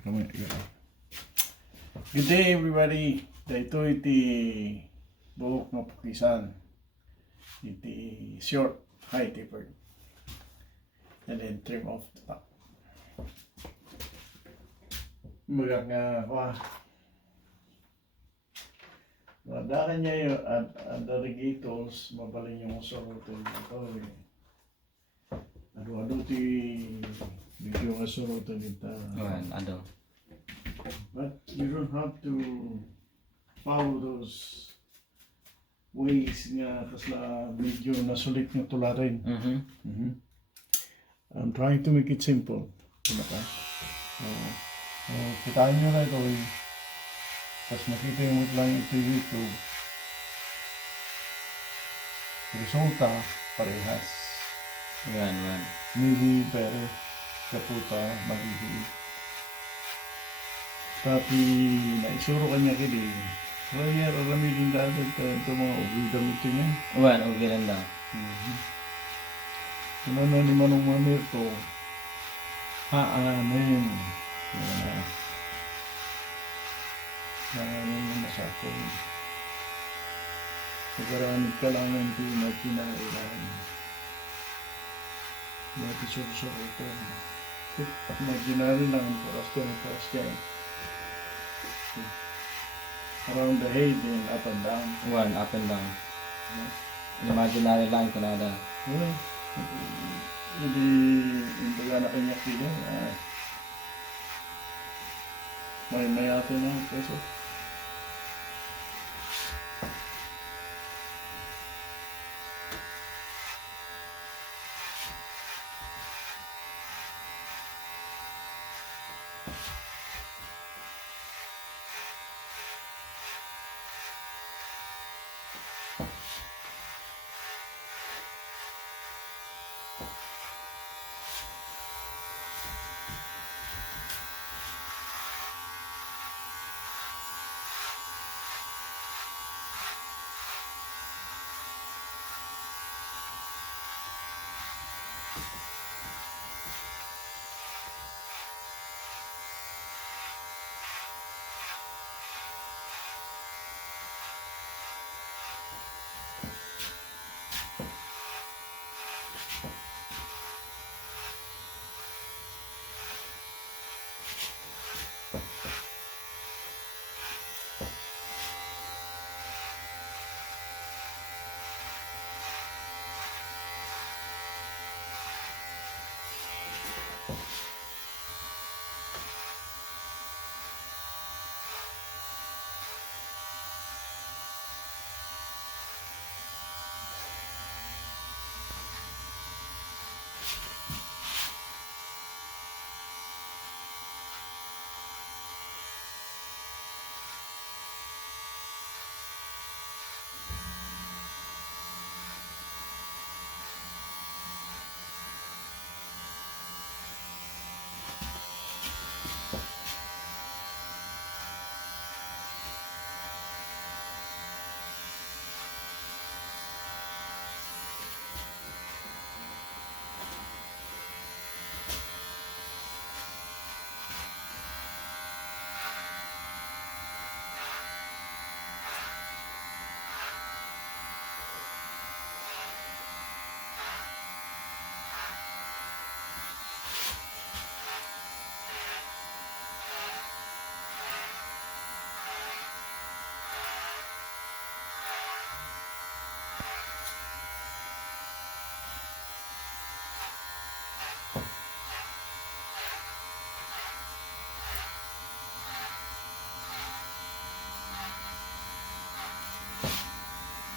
Good day everybody. Dito iti buhok nga pukisan. Iti short, high tapered. And then trim off the top. Magak nga madakan niya yung alligators, mabalin yung surutin ito eh. Ado-ado ti video nga surutin ito. Ado. But you don't have to follow those ways nga kasla medyo nasulit nga tularin. I'm trying to make it simple. Diba? Kitain nyo na ito eh. Tapos makita yung lang ito YouTube. Resulta, parehas. Maybe pero kaputa, magiging. Tapi naisuro kanya kini. Kaya alamigin dagdag ito mga ugil damit niya. Ugilan daw. Ano na ni Manong Mamir to? Haanin. Haanin na masako. Pagkaraan ka lang ang pinag-kinailan. Mati suru-suru ito. Imaginary lang ang poras ka. Around the head and up and down. Up and down. Imaginary line ko na da. Hindi na kanya kilo. May atin na peso.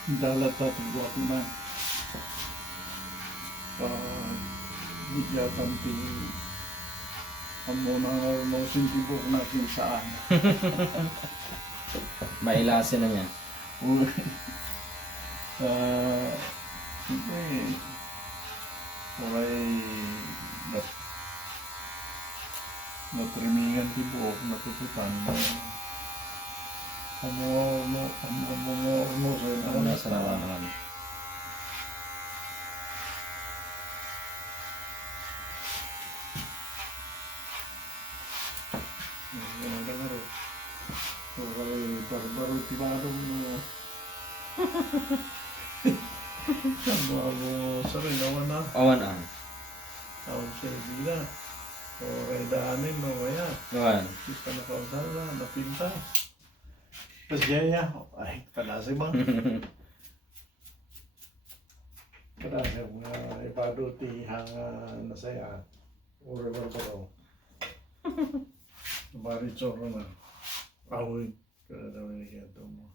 Dalat at buat na bigyan ti amo na mo sintibok natin saan. Mailasin na niya. Siyempre oray natrimingan ti buhok natutupan mo Ano na sa naman. Ganun na nga rin. Okay, barbaro timadong no. Ang mga mo sa rin, awan na. Awan ah. Awan siya, hindi na. Okay, daanin mo, kaya. Awan. Sis ka na kausal na, napinta. Tapos jaya, ay, panasi bang. Panasi, mga ibado ti hanga na saya. Ure barbaro. Bari tsoro na. Awi, kada naman niya mo.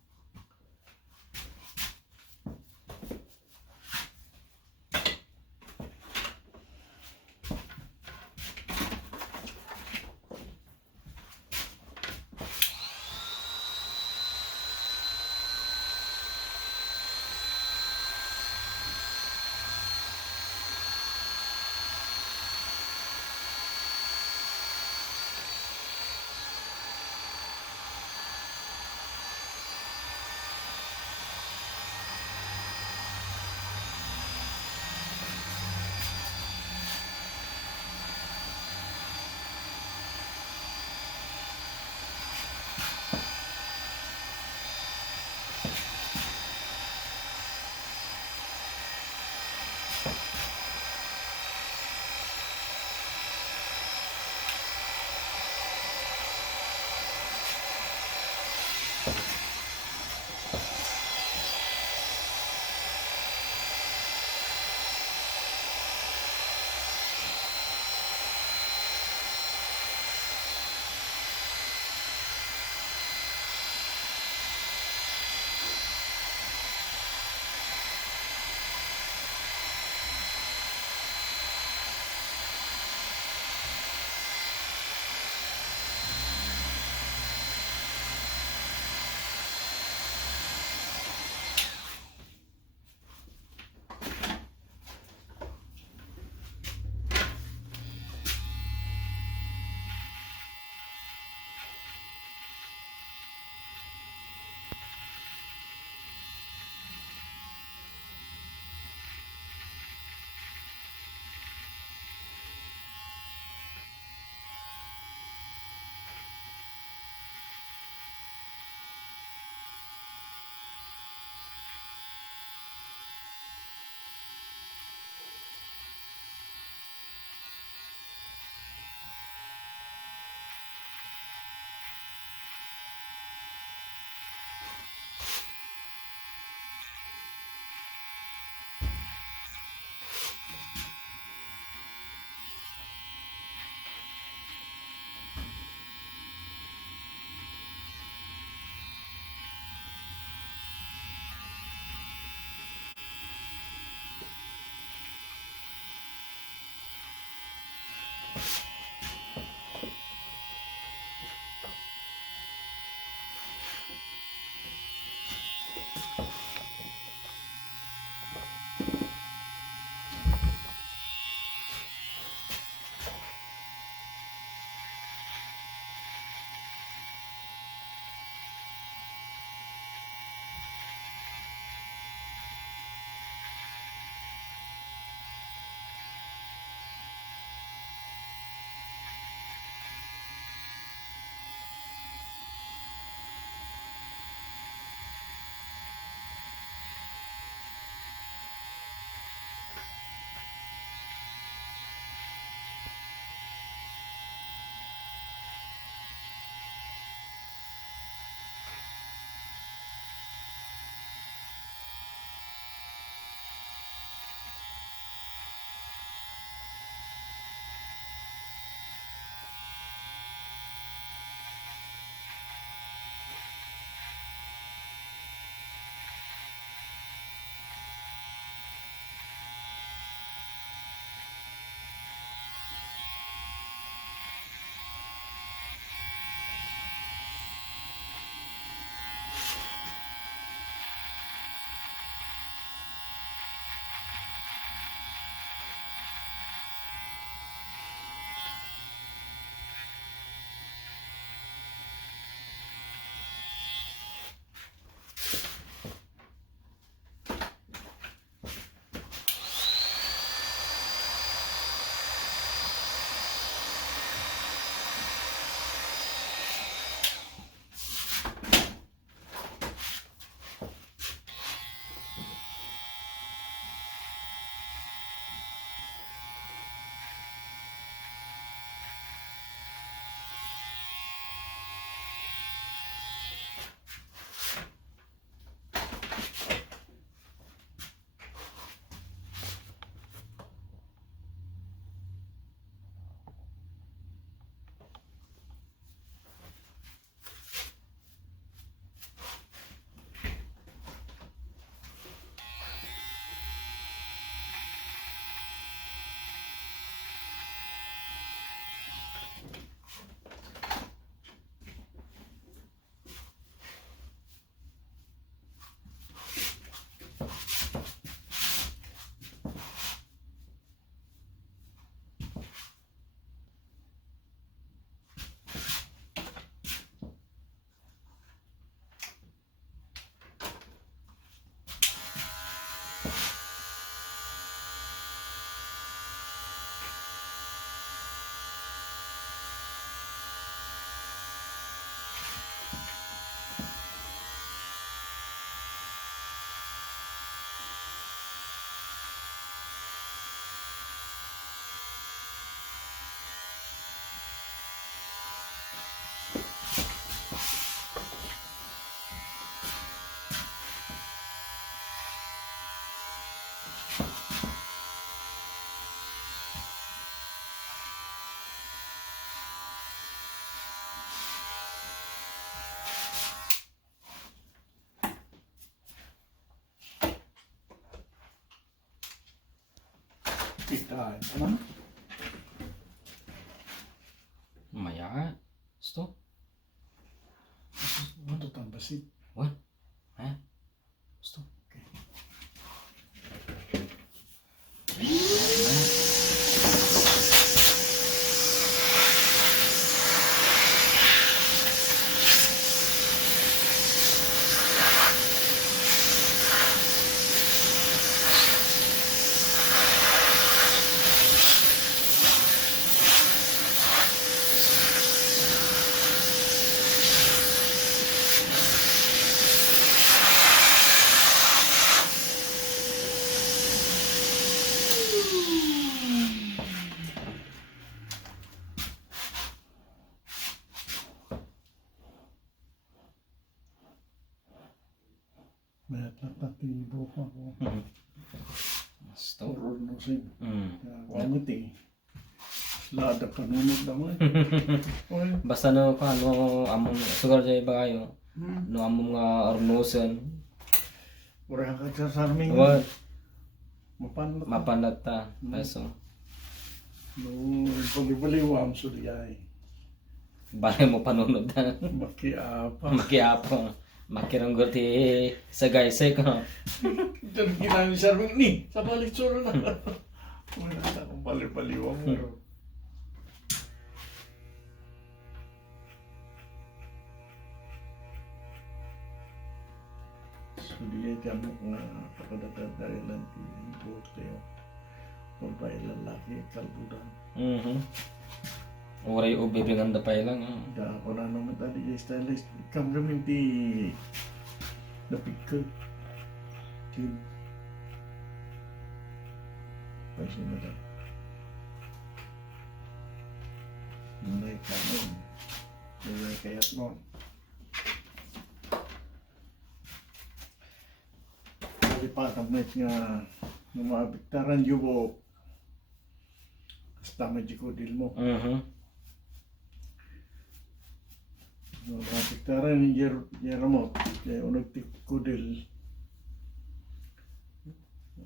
Balitaan. Ano? Maya. Gusto? Ano tambasit? What? Ha? Gusto? Okay. Mayat na tatibo ko ako. Gusto? Horror no sin. Mm. Wangot eh. Lada kanunod naman. Oy. Basta no pa no among sugar jay ba kayo? No among ornosen. Ura ka sa sarming. What? Mapan Mapanat ta. Peso. No, bali-baliwam so di ay. Bale mo panunod na. Makiapa. Makiapo. Makiranggot ti sa guys ko. Diyan kinang sarming ni. Sa balik solo na. Wala na akong bali-baliwam mo. So di ay kamo nga kapadatatarilan ti buhok tayo. Babae lalaki kalbudan. Uray ubi biganda pa lang. Da ako na naman tadi yung stylist. Kam kami ti napikot. Kid. Pwede na da. Nanay kami. Nanay kayat mo. Pwede pa kamit nga numabiktaran yubo. Basta majikudil mo. Numabiktaran ni Jeromot. Kaya unag tikudil.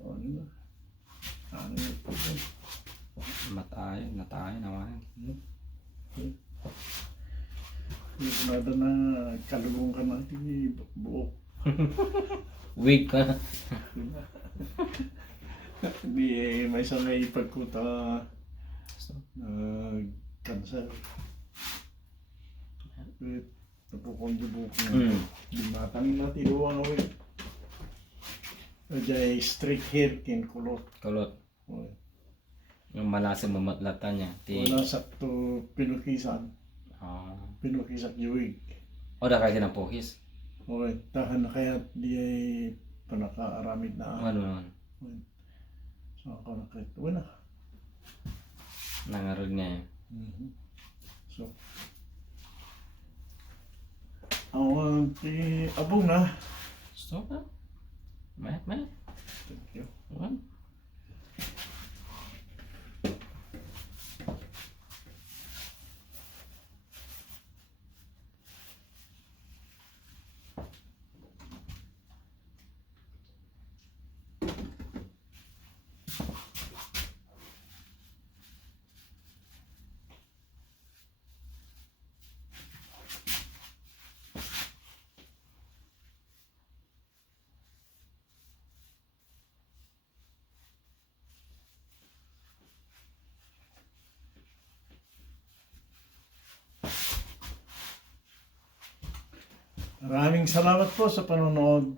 Ano na? Ano yung pagod? Natay naman. Hindi nada na kalugong ka natin buok. Wig ka. Hindi eh, may isang may ipagkuta cancer. Napukong dibuk na. Di matangin natin doon ako eh. Ajay straight hair kin kulot. Kulot. Yung malasim mamatlatan niya. Wala sakto pinukisan. Pinukisak yuwig. O da kasi ng puhis. Okay, tahan na kaya di ay panakaaramid na. Ano naman. So ako na kahit wala. Nangarod niya yun. So, ang abong na. Stop na. Mayat. Thank you. What? Maraming salamat po sa panonood.